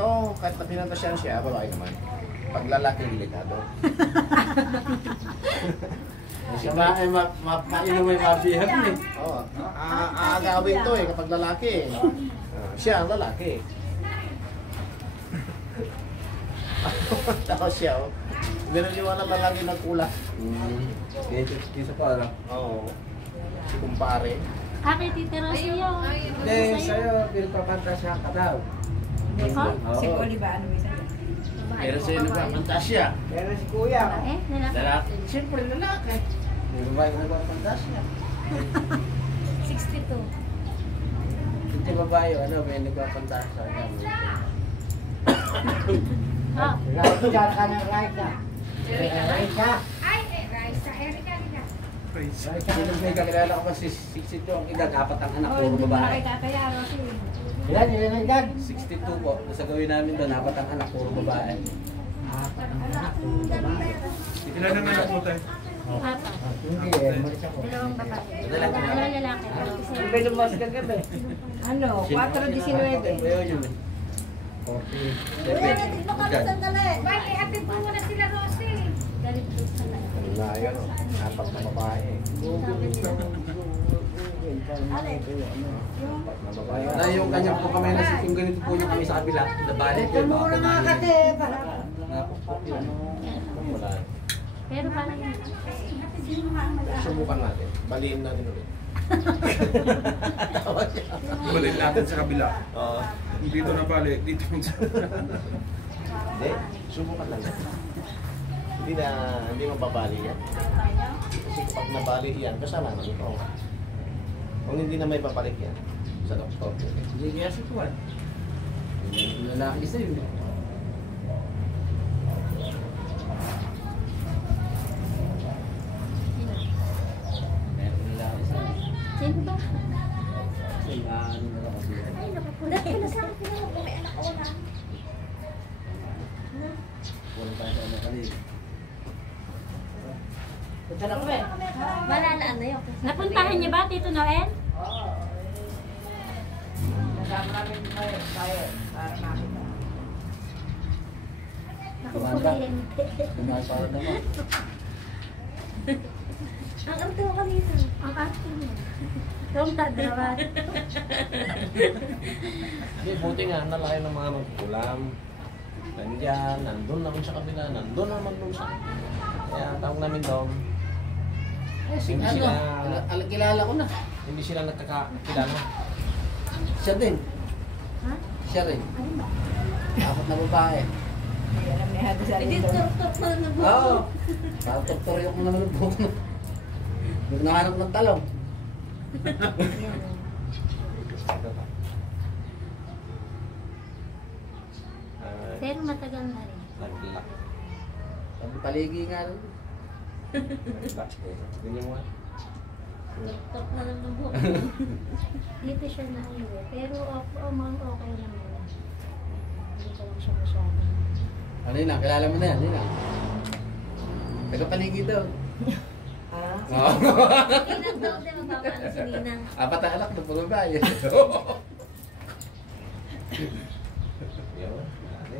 ito, kahit na pinantasyan siya, babae naman. Pag lalaki, delikado. Siya ba ay mainom ay mabihan eh. Oo, aagawin to eh kapag lalaki. Siya ang lalaki. Tapos siya, oh. Binaliwanag na lagi nagkulak. Kisa pa lang. Oo. Si kumpare. Kaya titira sa'yo. Hindi, sa'yo, pinagpapanta siya ka daw. Ikaw? Si Kuli ba? Ano may sa'yo? Pero sa'yo nagpapanta siya. Pero si Kuya. Lalaki. Lalaki. Siyempre lalaki. May babae nagpapanta siya. 62. Hindi babae, ano, may nagpapanta siya. Ah. Raisa ka ng Raisa. Raisa. Sino may kakilala ko pa si 62 ang edad, apat ang anak, puro babae. Ilan ang edad? 62 po. Sa gawin namin doon, apat ang anak, puro babae. Ilan ang anak mo tayo? Apat. Hindi eh, malis ako. Dalawang babae. Lalaki. Dalawang lalaki. May lumas ka gabi. Ano? 4:19. Ayun yun eh. 47. Bakit hatid mo muna sila, Rosie? Galit po sa Wala yun, oh. Apat na babae. Apat na babae. Na yung kanyang po kami na yung ganito po yung kami sa kabila. Nabalik Ito yun. muna nga kasi. Napapok yun. Wala. Pero parang yun. Subukan natin. Baliin natin ulit. Balik natin sa kabila. Oo. Dito na balik, dito yung sa... Hindi, subukan lang. Hindi mababali yan. Kasi kapag nabali yan, kasama na ito. Kung hindi na may babalik yan, sa doktor. Hindi kaya si Tuan. Lalaki isa yun. Sino ba? Sila, ano na lang kasi. Ay, nakapunta ko na sa akin. May anak ko na. Walang tayo sa anak kanina. Punta na kami. Malalaan na yun. Napuntahan niyo ba, Tito Noel? Nasama namin tayo para makita. Nakukuryente. Kumapara naman. Ang arte mo kanina. Ang arte mo. Yung tadrawan. Hindi, buti nga, nalayo ng mga magkulam. Nandyan, nandun naman sa kabila, nandun naman doon sa... Kaya ang tawag namin doon, hindi sila... Kilala ko na. Hindi sila nagkakilala. Siya din. Ha? Siya rin. Ano ba? Apat na babae. Alam niya hati sa Hindi, rin. turtok na ng buko. Oo. Tatoktoryo ko naman ng buhok. Nagnahanap ng talong. Pero matagal na rin. Nag-lock. Sabi paligi nga rin. Nag-lock. Ganyan mo. Turtok na lang ng buko. Dito siya na uwi. Pero okay naman. Hindi ko lang siya masyado. Ano yun na? Kilala mo na yan. Yun na. Taga-paligi daw. Oo. Ilang taon din magpapaano si Ninang? Apat na anak na puro babae.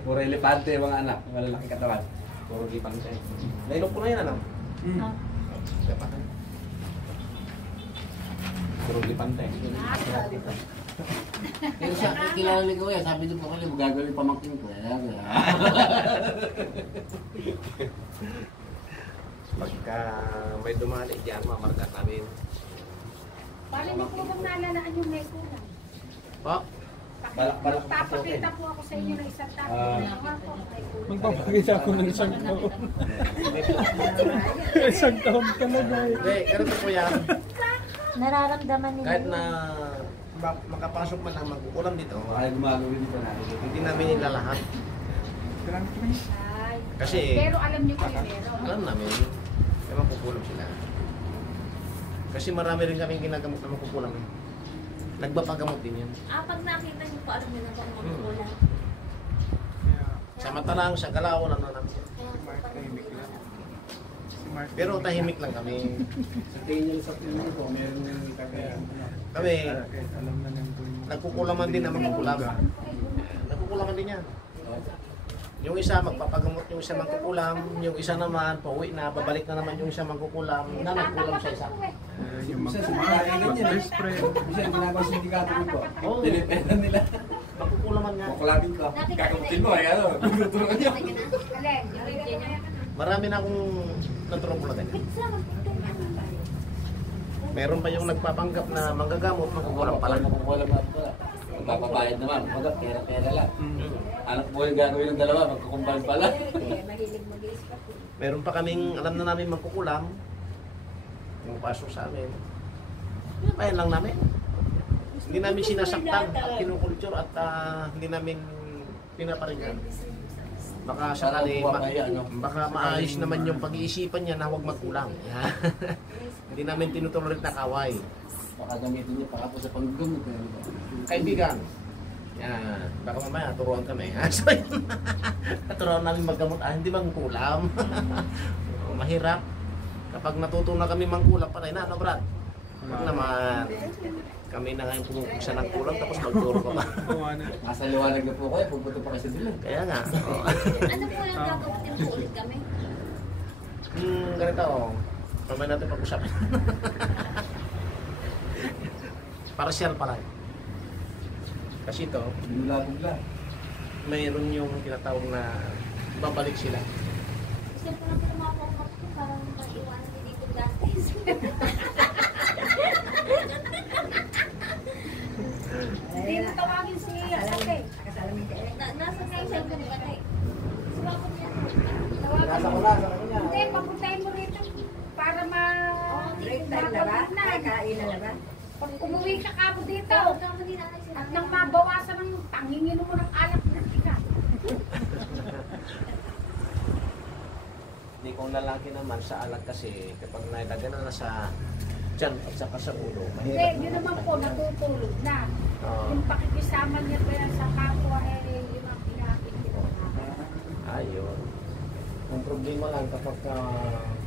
Puro elepante yung mga anak. Malalaki katawan. Puro lipan siya. Nailok ko na yan, ano? Ah. Dapat. Puro lipan tayo. Pero siya, kilala ni Kuya. Sabi doon ko kayo, gagawin pamangkin ko. Pagka may dumali dyan, mamarka namin. Paano niyo po bang nalalaan yung may kulang? Po? Balak Papakita po ako sa inyo ng isang tapo. Magpapakita ako ng isang taon. Isang taon ka na dahil. Hindi, ganito po yan. Nararamdaman niyo. Kahit na makapasok man lang magkukulam dito, Ay, gumagawin ko na. hindi namin nilalahat. Kasi, Pero alam niyo po yung meron. alam namin, may makukulam sila. Kasi marami rin kaming ginagamot na makukulam. Nagpapagamot din yan. Pag nakita niyo po, alam niyo na bang magkukulang. Sa mata lang, sa galaw, alam na namin. Pero tahimik lang kami. Sa tingin niyo sa tingin ko, meron yung kakayahan. Kami, Alam na nang nagkukulaman din na makukulam. Nagkukulaman din yan. Yung isa magpapagamot yung isa mangkukulam, yung isa naman pauwi na, babalik na naman yung isa mangkukulam na nagkulam sa isa. Yung Minsan sa mga mga best friend. Minsan ginagawa sa sindikato ko. Oo. Dinipenan nila. Mangkukulaman nga. Kukulabin ko. Kakamutin mo ay ano. Tutulungan niyo. Alin, yung Marami na akong natrompulan din. Meron pa yung nagpapanggap na manggagamot, mangkukulam pala. Wala ba? Magpapabayad naman. Maga, pera-pera lang. Anak mo yung gagawin ng dalawa, magkukumbal pala. Mahilig mag-ispat. Meron pa kaming, alam na namin mangkukulam. Yung pasok sa amin. Bayan lang namin. Hindi namin sinasaktan at kinukulture at hindi namin pinaparingan. Baka sakali, baka maayos naman yung pag-iisipan niya na huwag magkulang. Hindi namin tinutolerate na kaway. Baka gamitin niya para po sa panggamot. Kaibigan. Yan. Baka mamaya turuan kami. So, yun. Turuan namin maggamot. Hindi mangkulam. Mahirap. Kapag natuto na kami mangkulam, patay na, no Brad? Huwag naman. Kami na ngayon pumupuksa ng kulang tapos magturo ka pa. Nasa liwanag na po kayo, pupunta pa kayo sa dilim. Kaya nga. Oh. Ano po yung gagawin po ulit kami? Ganito. Mamaya natin pag-usapan. Partial pa lang. Kasi ito, Bigla-bigla. mayroon yung tinatawag na babalik sila. Gusto ko lang tumapok ko parang maiwanan ni Dito Dantes. Hindi mo tawagin si Ate. Nasa na yung cellphone ba tayo? Suwa ko niya. Nasa ko na, sa kanya. Hindi, papuntahin mo rito para Break time na ba? Kain na ba? Pag umuwi ka kamo dito, Tama din natin at nang mabawasan ng tangingin mo ng alak na tigas. Hindi kung lalaki naman sa alat kasi kapag nailagyan na sa tiyan at saka sa ulo, Hindi, mahirap yun naman po, natutulog na. Oo. Yung pakikisama niya pa yan sa kapwa, yun ang pinakikita. Ayun. Ang problema lang kapag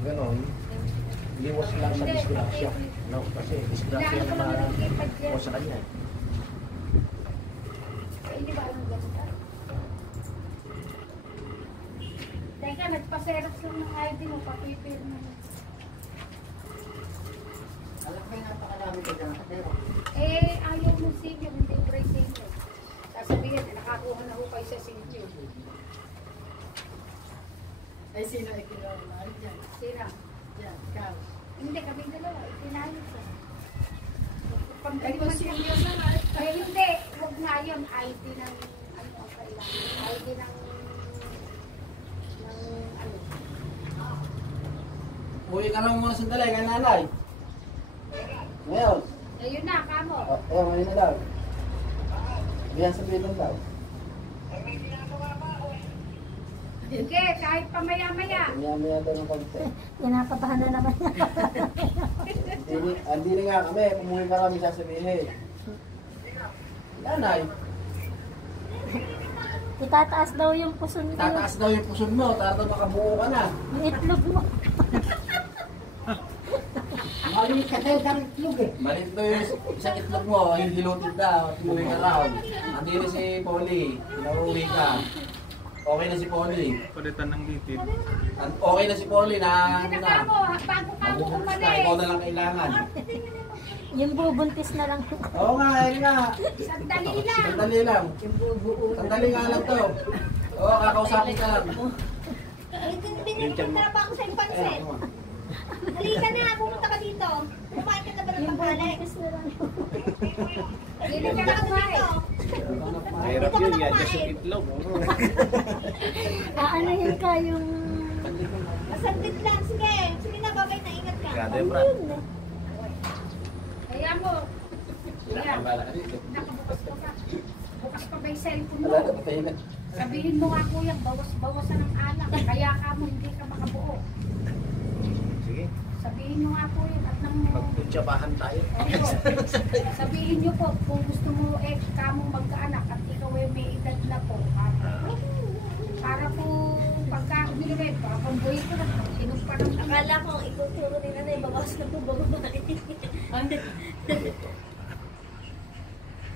gano'n, liwas lang sa disgrasya. No, kasi disgrasya Inaano ko naman lang nakikipad o sa kanya. Hindi ba anong ganun? Teka, nagpaseras lang ng ID mo, papipil mo. Alam ko yung napakarami ko dyan. Ayaw mo senior, hindi pre-senior. Sasabihin, nakakuha na ho kayo sa senior. Ay, sino ay kinuha dyan? Sira. Dyan, ikaw. Hindi, kami dalawa, itinayos sa. Ay, kung senior naman. Ay, hindi. Huwag nga yun. ID ng, ano ang kailangan? ID ng ano. Uwi ka lang muna sandali, kay nanay. Ngayon. Ayun na, kamo. Ngayon na daw. Biyan sabihin lang daw. Sige, kahit pa maya-maya. Maya-maya daw ng konti. Kinakabahan na naman niya. Hindi na nga kami, pumuwi ka kami sasabihin. Nanay, Itataas daw yung puson ko. tataas daw yung puson mo, tataas makabuo ka na. Yung itlog mo. Maliit ka tayo ng itlog eh. Malit daw yung isang itlog mo, yung hilotid daw, tumuwi ka raw. Andi na si Polly, pinauwi ka. Okay na si Polly. Palitan ng litid. Okay na si Polly na Hindi ano na na. kamo, bago kamo Magbubuntis ka, ikaw na umalis. lang kailangan. Yung bubuntis na lang. Oo nga, ayun nga. Sandali lang. Sandali lang. Sandali nga lang to. Oo, kakausapin ka lang. Binigyan pa ako sa pansit. Ayan, come on. Halika na, pumunta ka dito. Kumain ka na ba ng tanghali? Hindi ka na kumain. Mahirap yun, yan just yung itlog. Aanahin ka yung... Masandit lang. Sige. Sige na, babay na. Ingat ka. Grabe, Brad. Kaya mo. Kaya, Bala ka dito. nakabukas pa ka. Bukas pa ba yung cellphone Wala mo? na, patay na. Sabihin mo nga kuya, bawas-bawasan ng alak. Kaya ka mo, hindi ka makabuo. Sige, Sabihin mo nga po yun at nang... magkuntsabahan tayo. Sabihin niyo po, kung gusto mo kamong magkaanak at ikaw ay may edad na po. Para po, pagka umilimit, para pambuhay ko na, inom pa ng Akala ko, ituturo ni nanay. Bawas na po babae.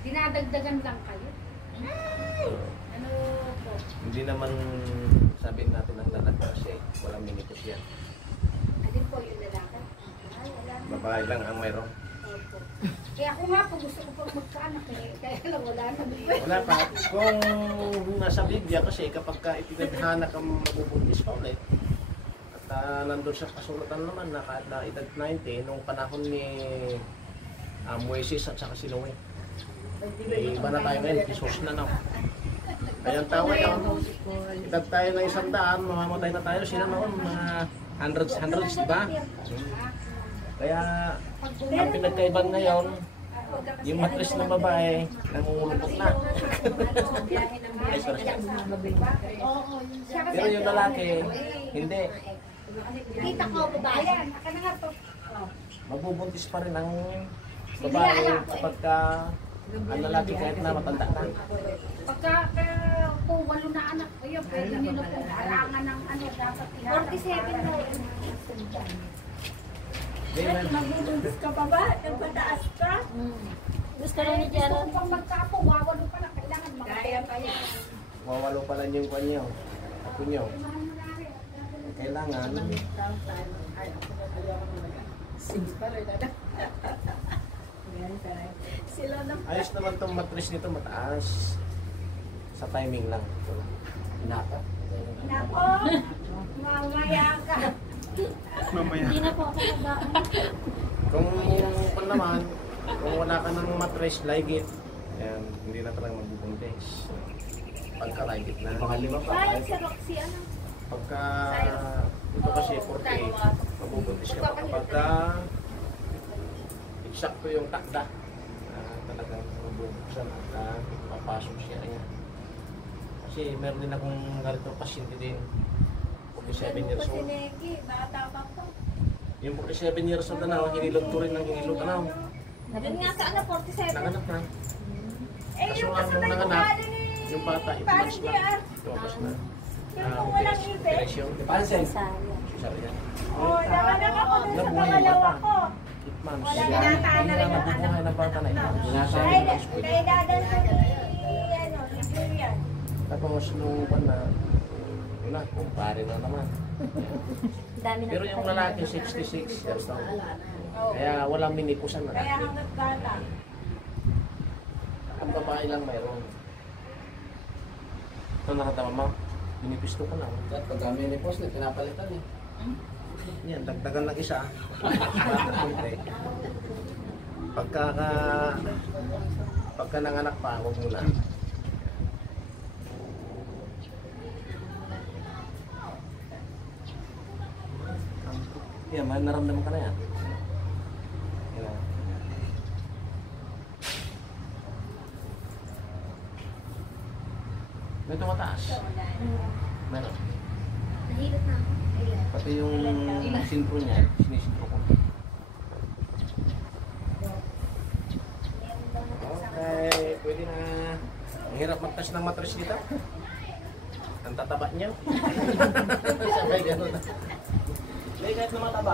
dinadagdagan lang kayo. Ano po? sabihin natin ang lalaki kasi walang minipos yan. Alin po yung lalaki? Ay, wala naman. Babae lang ang mayroon. Opo. Kaya ako nga po gusto ko pang magkaanak eh. Kaya lang wala naman. Wala pa. Kung nasa Biblia kasi kapag ka itinadhana kang mabubuntis pa ulit, at nandun sa kasulatan naman na kahit na edad 90 nung panahon ni Moises at saka si Noe. Iba na tayo ngayon, Jesus na na. Kaya ang tao ngayon, edad tayo ng 100, mamamatay na tayo. Sila noon, mga hundreds, diba? Kaya ang pinagkaiban ngayon, yung matris ng babae, nangungulupok na. Ay, sorry. Pero yung lalaki, hindi. Kita ko babae. Aka na nga to. Mabubuntis pa rin ang babae kapag ka ang lalaki kahit na matanda na. Pagka po walo na anak, ayun, pwede nyo po kailangan ng ano, dapat 47 na. Magbubuntis ka pa ba? Nagpataas ka? Gusto rin ni Gusto Gerald. ko pang magkapo, wawalo pa na kailangan Kaya pa yan. Mawalo pa lang yung kanyo. Ako nyo. Kailangan. Sila na. Ayos naman tong matris nito mataas. Sa timing lang. Inaka. Nako, mamaya ka. Hindi na po ako nabaan. Kung naman, kung wala ka ng matris, ligit. Ayan, hindi na talaga magbubuntis. Pagka ligit na. Mga lima pa. Bayad si Roxy, ano? Pagka ito kasi 48, mabubuntis ka. Pagka eksakto yung takda, talagang mabubuksan at papasok siya. Ayan. Kasi meron din akong ganito pasyente din. 47 years Si old. Negi, bata pa po. Yung 47 years old na, hinilot ko rin ng hinilot na. Yun nga sa ano, 47. Nanganak na. Eh, Kaso yung nga nung kasabay ko nanganak, pala ni yung bata, Paris ipinas na. JR. Tumakas na. Pero kung walang ibig, Operasyon. Pansin. Sayang. Sabi niya. oh, nakanak ako dun sa Nabuhay yung pangalawa bata. ko. 8 months. Wala, Yan. binataan na rin Hindi ang nabubuhay ng bata na 8 months. Binataan. Kaya dadan ko ni, ano, ni Julian. Tapos nung pa na, yun na, kumpare na naman. Dami na Pero yung lalaki, 66 years old. Kaya walang minipusan na. Kaya hanggat bata. Ang babae lang mayroon. Ito nakatama mo, binipisto ka na. At pag kami ni post na pinapalitan eh. Yan, dagdagan ng isa. Pagka nanganak pa, huwag mo na. Yan, may naramdaman ka na yan. Yan na. May tumataas. Meron. Nahilot na ako. Pati yung sintro niya, sinisintro ko. Okay, pwede na. Ang hirap magtas ng matris dito. Ang tataba niya. Sabay gano'n. Kahit na mataba,